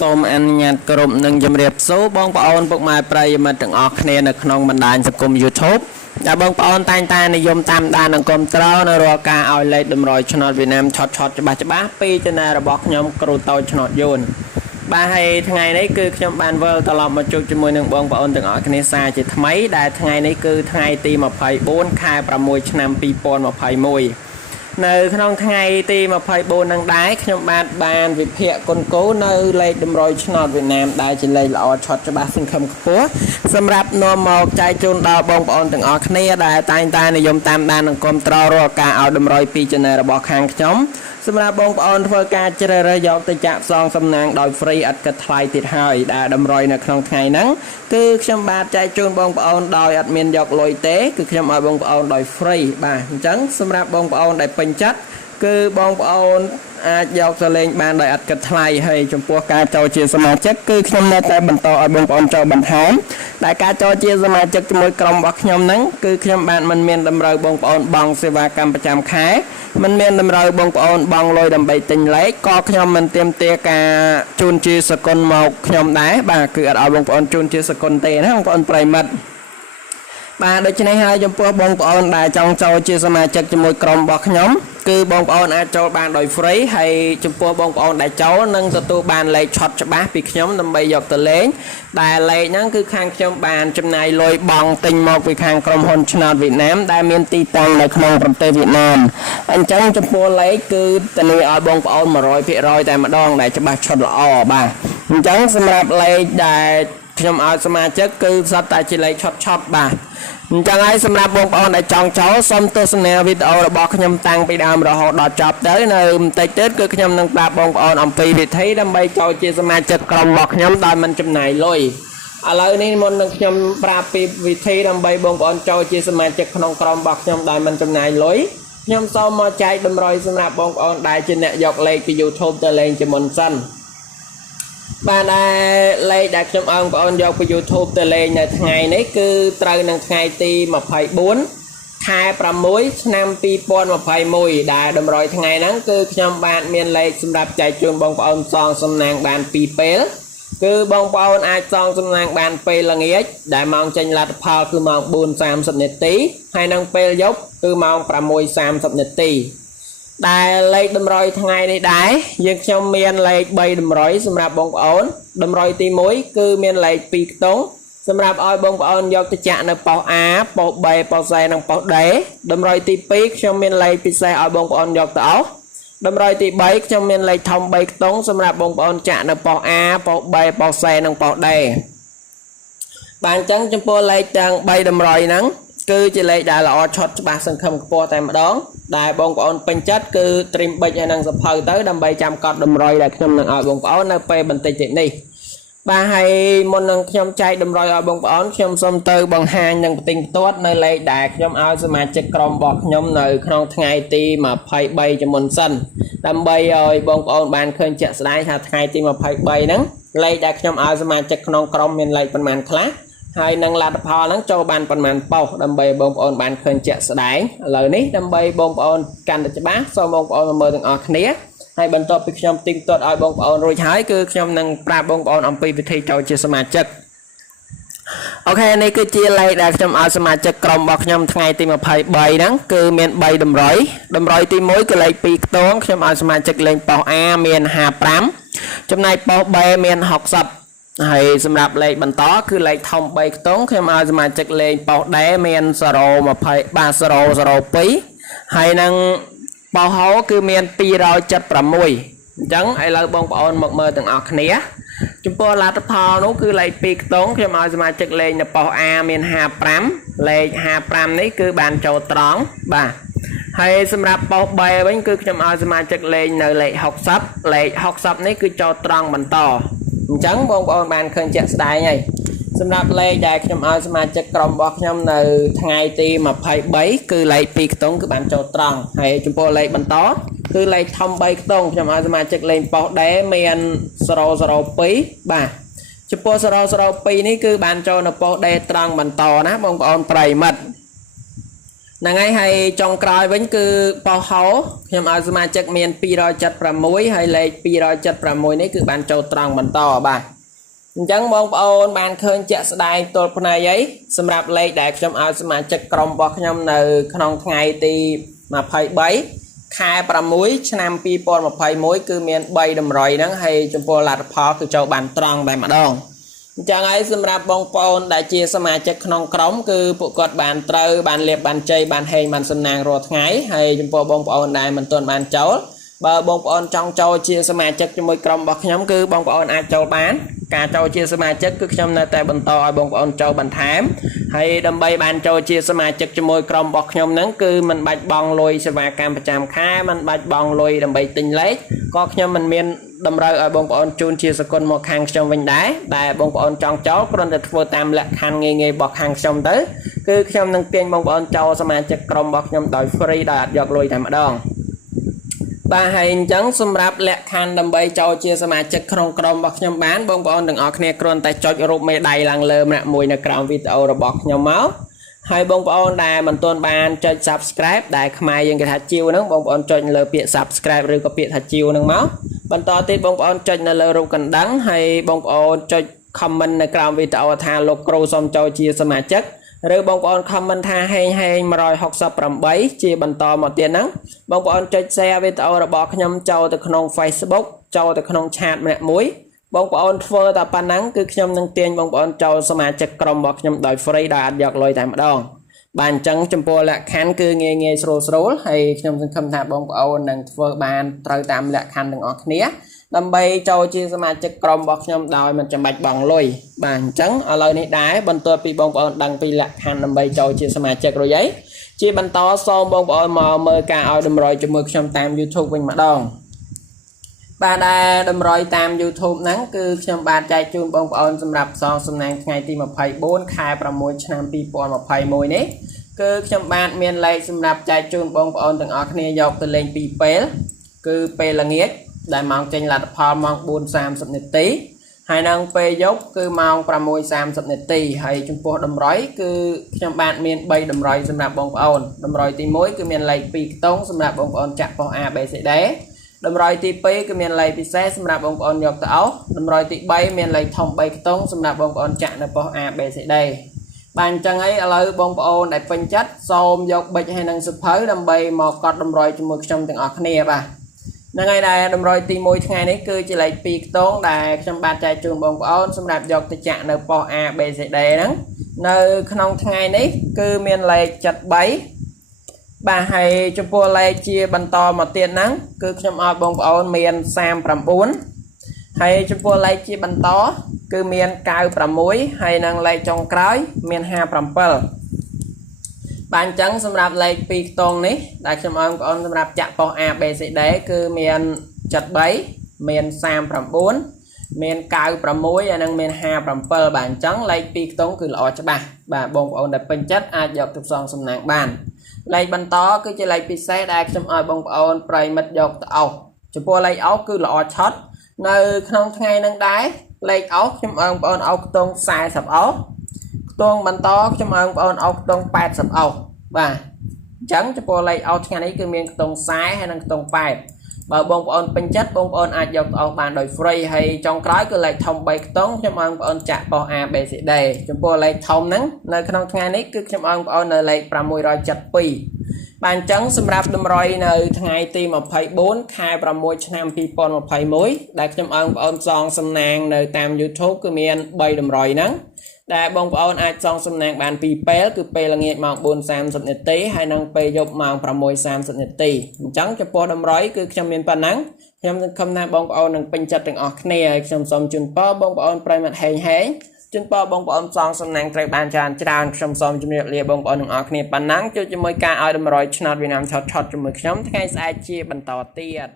សូមអនុញ្ញាតគោរពនឹងជម្រាបសួរបងប្អូនពុកម៉ែប្រិយមិត្តទាំងអស់គ្នានៅក្នុងបណ្ដាញសង្គម YouTube ដែលបងប្អូនតែងតែនិយមតាមដាននិងគាំទ្រនៅរាល់ការឲ្យលេខតម្រុយឆ្នោតវៀតណាមឆតច្បាស់ពី Channel របស់ខ្ញុំគ្រូតូចឆ្នោតយួនបាទហើយថ្ងៃនេះគឺខ្ញុំបានវិលត្រឡប់មកជួបជាមួយនឹងបងប្អូនទាំងអស់គ្នាសារជាថ្មីដែលថ្ងៃនេះគឺថ្ងៃទី24ខែ6ឆ្នាំ2021នៅក្នុងថ្ងៃទី24នឹងដែរខ្ញុំបានវិភាគគុណគូនៅលេខតម្រុយឆ្នោតវៀតណាមដែលជាលេខល្អឆតច្បាស់សង្ឃឹមខ្ពស់សម្រាប់នាំមកចែកជូនដល់បងប្អូនទាំងអស់គ្នាដែលតែងតែនិយមតាមដាននិងគាំទ្ររាល់ការឲ្យតម្រុយពី Channel របស់ខាងខ្ញុំសម្រាប់បងប្អូនធ្វើការជ្រើសរើសយកទៅចាក់ផ្សងសំណាងដោយ free ឥតគិតថ្លៃទៀតហើយដែលតម្រុយនៅក្នុងថ្ងៃហ្នឹងគឺខ្ញុំបាទចែកជូនបងប្អូនដោយអត់មានយកលុយទេគឺខ្ញុំឲ្យបងប្អូនដោយ free បាទអញ្ចឹងសម្រាប់បងប្អូនដែលពេញចិត្តគឺបងប្អូនអាចយកទៅលេងបានដោយអត់គិតថ្លៃហើយចំពោះការចូលជាសមាជិកគឺខ្ញុំនៅតែបន្តឲ្យបងប្អូនចូលបន្ថែមដែលការចូលជាសមាជិកជាមួយក្រុមរបស់ខ្ញុំហ្នឹងគឺខ្ញុំបានមិនមានតម្រូវបងប្អូនបង់សេវាកម្មប្រចាំខែមិនមានតម្រូវបងប្អូនបង់លុយដើម្បីទិញលេខក៏ខ្ញុំមិនទាមទារការជូនជាសកុនមកខ្ញុំដែរបាទគឺអត់ឲ្យបងប្អូនជូនជាសកុនទេណាបងប្អូនប្រិយមិត្តបាទដូច្នេះហើយចំពោះបងប្អូនដែលចង់ចូលជាសមាជិកជាមួយក្រុមរបស់ខ្ញុំគឺបងប្អូនអាចចូលបានដោយ free ហើយចំពោះបងប្អូនដែលចូលនឹងទទួលបានលេខឆតច្បាស់ពីខ្ញុំដើម្បីយកទៅលេងដែលលេខហ្នឹងគឺខាងខ្ញុំបានចំណាយលុយបង់ទិញមកពីខាងក្រុមហ៊ុនឆ្នោតវៀតណាមដែលមានទីតាំងនៅក្នុងប្រទេសវៀតណាមអញ្ចឹងចំពោះលេខគឺធានាឲ្យបងប្អូន 100% តែម្ដងដែលច្បាស់ឆតល្អបាទអញ្ចឹងសម្រាប់លេខដែលខ្ញុំឲ្យសមាជិកគឺសុទ្ធតែជាលេខឆតបាទអញ្ចឹងហើយសម្រាប់បងប្អូនដែលចង់ចូលសូមទស្សនាវីដេអូរបស់ខ្ញុំតាំងពីដើមរហូតដល់ចប់ទៅនៅបន្តិចទៀតគឺខ្ញុំនឹងប្រាប់បងប្អូនអំពីវិធីដើម្បីចូលជាសមាជិកក្រុមរបស់ខ្ញុំដោយមិនចំណាយលុយឥឡូវនេះមុននឹងខ្ញុំប្រាប់ពីវិធីដើម្បីបងប្អូនចូលជាសមាជិកក្នុងក្រុមរបស់ខ្ញុំដោយមិនចំណាយលុយខ្ញុំសូមមកចែកតម្រុយសម្រាប់បងប្អូនដែលជាអ្នកយកលេខពី YouTube ទៅលេងជាមុនសិនបាទលេខដែលខ្ញុំឲ្យបងប្អូនយកពី YouTube ទៅលេងនៅថ្ងៃនេះគឺត្រូវនឹងថ្ងៃទី24ខែ6ឆ្នាំ2021ដែលតម្រុយថ្ងៃហ្នឹងគឺខ្ញុំបានមានលេខសម្រាប់ចែកជូនបងប្អូនសងសំណាងបាន2ពេលគឺបងប្អូនអាចសងសំណាងបានពេលល្ងាចដែលម៉ោងចេញលទ្ធផលគឺម៉ោង 4:30 នាទីហើយនឹងពេលយប់គឺម៉ោង 6:30 នាទីដែលលេខតម្រុយថ្ងៃនេះដែរយើងខ្ញុំមានលេខ3តម្រុយសម្រាប់បងប្អូនតម្រុយទី1គឺមានលេខ2ខ្ទង់សម្រាប់ឲ្យបងប្អូនយកទៅចាក់នៅប៉ុស្តិ៍ A ប៉ុស្តិ៍ B ប៉ុស្តិ៍ C និងប៉ុស្តិ៍ D តម្រុយទី2ខ្ញុំមានលេខពិសេសឲ្យបងប្អូនយកទៅអស់តម្រុយទី3ខ្ញុំមានលេខធំ3ខ្ទង់សម្រាប់បងប្អូនចាក់នៅប៉ុស្តិ៍ A ប៉ុស្តិ៍ B ប៉ុស្តិ៍ C និងប៉ុស្តិ៍ D បាទអញ្ចឹងចំពោះលេខទាំង3តម្រុយហ្នឹងគឺជាលេខដែលល្អឆតច្បាស់សង្ឃឹមខ្ពស់តែម្ដងដែលបងប្អូនពេញចិត្តគឺត្រីមប៊ិចហើយនឹងសភៅទៅដើម្បីចាំកត់តម្រុយដែលខ្ញុំនឹងឲ្យបងប្អូននៅពេលបន្តិចទៀតនេះបាទហើយមុននឹងខ្ញុំចែកតម្រុយឲ្យបងប្អូនខ្ញុំសូមទៅបង្ហាញនឹងផ្ទិញផ្ទាត់នៅលេខដែលខ្ញុំឲ្យសមាជិកក្រុមរបស់ខ្ញុំនៅក្នុងថ្ងៃទី23ជាមុនសិនដើម្បីឲ្យបងប្អូនបានឃើញជាក់ស្ដែងថាថ្ងៃទី23ហ្នឹងលេខដែលខ្ញុំឲ្យសមាជិកក្នុងក្រុមមានលេខប៉ុន្មានខ្លះហើយនឹងលទ្ធផលហ្នឹងចូលបានប៉ុន្មានប៉ុស្តិ៍ដើម្បីបងប្អូនបានឃើញជាក់ស្ដែងឥឡូវនេះដើម្បីបងប្អូនកាន់តែច្បាស់សូមបងប្អូនមើលទាំងអស់គ្នាហើយបន្ទាប់ពីខ្ញុំទីមទាត់ឲ្យបងប្អូនរួចហើយគឺខ្ញុំនឹងប្រាប់បងប្អូនអំពីវិធីចូលជាសមាជិកអូខេនេះគឺជាលេខដែលខ្ញុំឲ្យសមាជិកក្រុមរបស់ខ្ញុំថ្ងៃទី23ហ្នឹងគឺមាន3តម្រុយទី1គឺលេខ2ខ្ទង់ខ្ញុំឲ្យសមាជិកលេងប៉ុស្តិ៍ A មាន55ចំណែកប៉ុស្តិ៍ B មាន60ហើយសម្រាប់លេខបន្តគឺលេខធំ3ខ្ទង់ខ្ញុំឲ្យសមាជិកលេងប៉ុស្តិ៍ D មាន020បាទ002ហើយនឹងប៉ុស្តិ៍ហោគឺមាន276អញ្ចឹងឥឡូវបងប្អូនមកមើលទាំងអស់គ្នាចំពោះលទ្ធផលនោះគឺលេខ2ខ្ទង់ខ្ញុំឲ្យសមាជិកលេងនៅប៉ុស្តិ៍ A មាន55លេខ55នេះគឺបានចូលត្រង់បាទហើយសម្រាប់ប៉ុស្តិ៍ B វិញគឺខ្ញុំឲ្យសមាជិកលេងនៅលេខ60លេខ60នេះគឺចូលត្រង់បន្តអញ្ចឹងបងប្អូនបានឃើញជាក់ស្ដែងហើយសម្រាប់លេខដែលខ្ញុំឲ្យសមាជិកក្រុមរបស់ខ្ញុំនៅថ្ងៃទី23គឺលេខ2ខ្ទង់គឺបានចូលត្រង់ហើយចំពោះលេខបន្តគឺលេខធំ3ខ្ទង់ខ្ញុំឲ្យសមាជិកលេងប៉ុស្តិ៍ D មាន002បាទចំពោះ002នេះគឺបានចូលនៅប៉ុស្តិ៍ D ត្រង់បន្តណាបងប្អូនប្រិយមិត្ត ngày hay trong cõi vẫn cứ bao hậu nhưng mà mà chắc miền pi rồi chặt pra muối hay lấy pi rồi chặt pra muối này cứ bàn trâu trăng bàn to bà chẳng mong ôn bàn khơi chợ đài tôi này ấy xâmรับlấy đại trong ao mà chắc cầm bọc nhom từ không ngày thì mà phải bấy khai pra muối năm pi pon mà phải muối cứ miền bay đầm rồi nó hay trong po là phó cứ châu bàn trăng đại mà đòn chẳng ấy xâmรับbong pon đại chia mà chắc không cống cứ bộ cọt bàn trâu bàn liệp bàn chơi bàn hay bàn sân nàng rồi ngày hay trong po bong pon đại mình tuần bàn cháu bà bong pon trong châu chia mà chắc cho môi cầm bọc nhóm cứ bong pon ai châu bán cả châu chia mà chắc cứ trong nơi tại bần to bong pon châu bàn thám hay đâm bay bàn châu chia mà chắc cho môi cầm bọc nhóm nắng cứ mình bạch bong lùi sẽ và cam chạm khai mình bạch bong lùi đâm bay tinh lấy có nhóm mình miên đâm rơi ở bong pon chun chia sẻ con một hàng trong vinh đá tại bong pon trong cháu còn được vừa tam lạc hàng nghề bọc hàng trong tới cứ trong nâng tiền bong pon châu mà chắc cầm bọc nhóm đòi free đạt giọt lùi tại mặt đòn bà hành chẳng xâm rạp lẹ khăn đâm bay cho chia sẻ mà chất không cầm bọc nhóm bán bông bọn đừng ọc nè còn tại cho rụp mê đầy làng lơ mẹ mùi nè cầm video rồi bọc nhóm máu hai bông bọn đài mình tuần bàn cho subscribe đài khmai dân cái hạt chiêu nâng bông bọn cho lơ biệt subscribe rồi có biệt hạt chiêu nâng máu bằng to tiết bông bọn cho lơ rụp cần đắng hay bông bọn cho comment nè cầm video tha lục kru xong cho chia sẻ mà chất rồi bong bóng comment tha hay mà rồi học sắp làm bấy chia bằng to một tiền nắng bong bóng cho xe video rồi bỏ nhầm châu từក្នុងFacebook châu từក្នុងchat mẹ muối bong bóng phơ tập pan nắng cứ nhầm nâng tiền bong bóng châu sao mà chắc cầm bỏ nhầm đòi free đạt giọt lôi tại mặt đòn bàn trắng trong po là khán cứ nghe sro hay nhầm không thả bong bóng nâng phơ bàn trời tạm là khán đừng ọt nía đâm bay châu chia mà chắc cầm bọc nhom đòi mình chậm bạch bằng lùi bàn trắng ở lời này đá bên tôi bị bong bóng đăng pi lạc hành đâm bay châu chia mà chắc rồi giấy chia bàn to so bong bóng mờ mờ cả ở đâm rồi cho mực trong tam YouTube mình mà đòn bà đa đâm rồi tam YouTube nắng cứ trong bà chạy chuông bong bóng xâmรับso xâm nàng ngày tìm 24 khai pra môi năm pi pon 21នេះគឺខ្ញុំបាទមានលេខសម្រាប់ចែកជូនបងប្អូនទាំងអស់គ្នាយកទៅលេងពីពេលគឺពេលល្ងាចដែលម៉ោងចេញលទ្ធផលម៉ោង 4:30 នាទីហើយនឹងពេលយប់គឺម៉ោង 6:30 នាទីហើយចំពោះតម្រុយគឺខ្ញុំបាទមាន3តម្រុយសម្រាប់បងប្អូនតម្រុយទី1គឺមានលេខ2ខ្ទង់សម្រាប់បងប្អូនចាក់ប៉ុស A B C D តម្រុយទី2គឺមានលេខពិសេសសម្រាប់បងប្អូនយកទៅអោសតម្រុយទី3មានលេខធំ3ខ្ទង់សម្រាប់បងប្អូនចាក់នៅប៉ុស A B C D បានអញ្ចឹងហើយឥឡូវបងប្អូនដែលពេញចិត្តសូមយកប៊ិចហើយនឹងសៀវភៅដើម្បីមកកត់តម្រុយជាមួយខ្ញុំទាំងអស់គ្នាបាទនៅថ្ងៃដែលតម្រុយទី1ថ្ងៃនេះគឺជាលេខ2ខ្ទង់ដែលខ្ញុំបាទចែកជូនបងប្អូនសម្រាប់យកទៅចាក់នៅប៉ុស A B C D ហ្នឹងនៅក្នុងថ្ងៃនេះគឺមានលេខ73បាទហើយចំពោះលេខជាបន្តមកទៀតហ្នឹងគឺខ្ញុំឲ្យបងប្អូនមាន39ហើយចំពោះលេខជាបន្តគឺមាន96ហើយនឹងលេខចុងក្រោយមាន57បានអញ្ចឹងសម្រាប់លេខ2ខ្ទង់នេះដែលខ្ញុំឲ្យបងប្អូនសម្រាប់ចាក់ប៉ុស A B C D គឺមាន73មាន39មាន96ហើយនឹងមាន57បាទអញ្ចឹងលេខ2ខ្ទង់គឺល្អច្បាស់បាទបងប្អូនដែលពេញចិត្តអាចយកទៅផ្សងសំណាងបានលេខបន្តគឺជាលេខពិសេសដែលខ្ញុំឲ្យបងប្អូនប្រិមិត្តយកទៅអោសចំពោះលេខអោសគឺល្អឆត់នៅក្នុងថ្ងៃនឹងដែរលេខអោសខ្ញុំឲ្យបងប្អូនអោសខ្ទង់40អោសខ្ទង់បន្តខ្ញុំឲ្យបងប្អូនអោសខ្ទង់80អោសបាទអញ្ចឹងចំពោះលេខអោសថ្ងៃនេះគឺមានខ្ទង់40ហើយនិងខ្ទង់80បើបងប្អូនពេញចិត្តបងប្អូនអាចយកទៅអោសបានដោយ free ហើយចុងក្រោយគឺលេខធំ3ខ្ទង់ខ្ញុំឲ្យបងប្អូនចាក់ប៉ុស A B C D ចំពោះលេខធំហ្នឹងនៅក្នុងថ្ងៃនេះគឺខ្ញុំឲ្យបងប្អូននៅលេខ672បាទអញ្ចឹងសម្រាប់តម្រុយនៅថ្ងៃទី24ខែ6ឆ្នាំ2021ដែលខ្ញុំឲ្យបងប្អូនសងសំណាងនៅតាម YouTube គឺមាន3តម្រុយហ្នឹងដែលបងប្អូនអាចសងសំណាងបាន2ពេលគឺពេលល្ងាចម៉ោង 4:30 នាទីហើយនិងពេលយប់ម៉ោង 6:30 នាទីអញ្ចឹងចំពោះតម្រុយគឺខ្ញុំមានប៉ុណ្ណឹងខ្ញុំសង្ឃឹមថាបងប្អូននឹងពេញចិត្តទាំងអស់គ្នាហើយខ្ញុំសូមជូនពរបងប្អូនប្រិមត្តហេងជូនពរបងប្អូនសងសំណាងត្រូវបានច្រើនខ្ញុំសូមជម្រាបលាបងប្អូនទាំងអស់គ្នាប៉ុណ្ណឹងជួបជាមួយការឲ្យតម្រុយឆ្នោតវៀតណាមឆតជាមួយខ្ញុំថ្ងៃស្អែកជាបន្តទៀត